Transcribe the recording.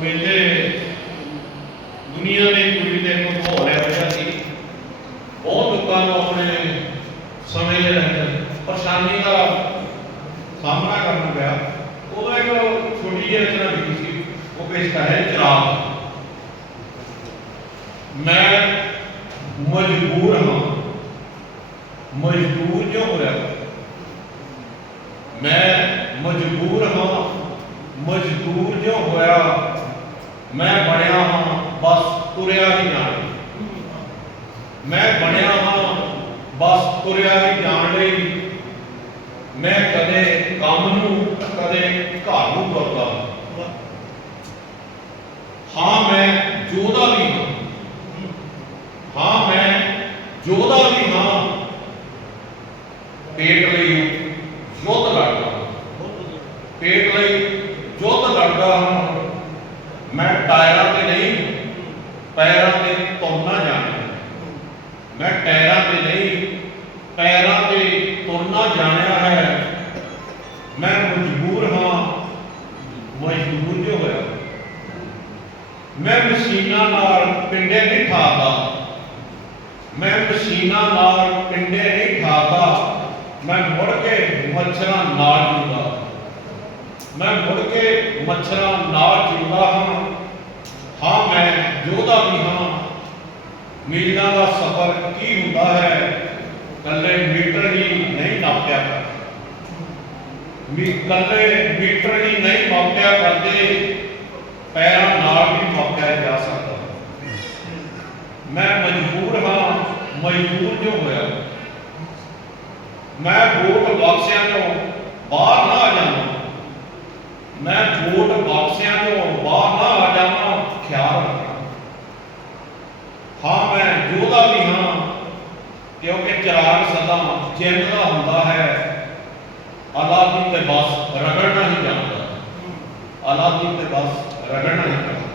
دنیا نے پوری ماحول ہے سی بہت لوگوں کو اپنے سمے پریشانی کا سامنا کرنا پیا وہ وہ ایک چھوٹی جی رچنا لکھی چراغ میں میں مجبور مجبور مجبور ہاں ہاں کیوں ہو رہا جو ہاں۔ ਮੈਂ ਬਣਿਆ ਹਾਂ ਬਸ ਤੁਰਿਆ ਹੀ ਜਾਣ ਮੈਂ ਬਣਿਆ ਹਾਂ ਬਸ ਤੁਰਿਆ ਹੀ ਜਾਣ ਲਈ ਮੈਂ ਕਦੇ ਕੰਮ ਨੂੰ ਕਦੇ ਘਰ ਨੂੰ ਕਰਦਾ ਹਾਂ ਮੈਂ ਜੋਦਾ ਵੀ ਹਾਂ ਹਾਂ ਮੈਂ ਜੋਦਾ ਵੀ ਹਾਂ ਪੇਟ ਲਈ ਜੋਤ ਲੜਦਾ ਪੇਟ ਲਈ ਜੋਤ ਲੜਦਾ ਹਾਂ ٹائروں پہ نہیں پیروں پہ ترنا جانا ہے میں ٹائروں پہ نہیں پیروں پہ ترنا جانا ہے میں مجبور ہاں مجبور جو ہوا میں مسینہ نال پنڈے نہیں کھاتا میں مسینہ نال پنڈے نہیں کھاتا میں مڑ کے مچھر نال جوں میں مڑ کے مچھر نال جوں ہاں۔ ہوں ਯੋਧਾ ਵੀ ਹਾਂ ਮੀਲਾਂ ਦਾ ਸਫ਼ਰ ਕੀ ਹੁੰਦਾ ਹੈ ਕੱਲੇ ਮੀਟਰ ਹੀ ਨਹੀਂ ਨਾਪਿਆ ਮੀ ਕੱਲੇ ਮੀਟਰ ਹੀ ਨਹੀਂ ਮਾਪਿਆ ਕਰਦੇ ਪੈਰਾਂ ਨਾਲ ਵੀ ਮਾਪਿਆ ਜਾ ਸਕਦਾ ਮੈਂ ਮਜਬੂਰ ਹਾਂ ਮਜਬੂਰ ਜੋ ਹੋਇਆ ਮੈਂ ਵੋਟ ਬਾਕਸਿਆਂ ਤੋਂ ਬਾਹਰ ਨਾ ਆ ਜਾਂਦਾ ਮੈਂ ਵੋਟ ਬਾਕਸਿਆਂ ਤੋਂ ਬਾਹਰ ਨਾ کیونکہ چران سدمت چیتنا ہوں رگڑ نہیں کرتا نہیں کرتا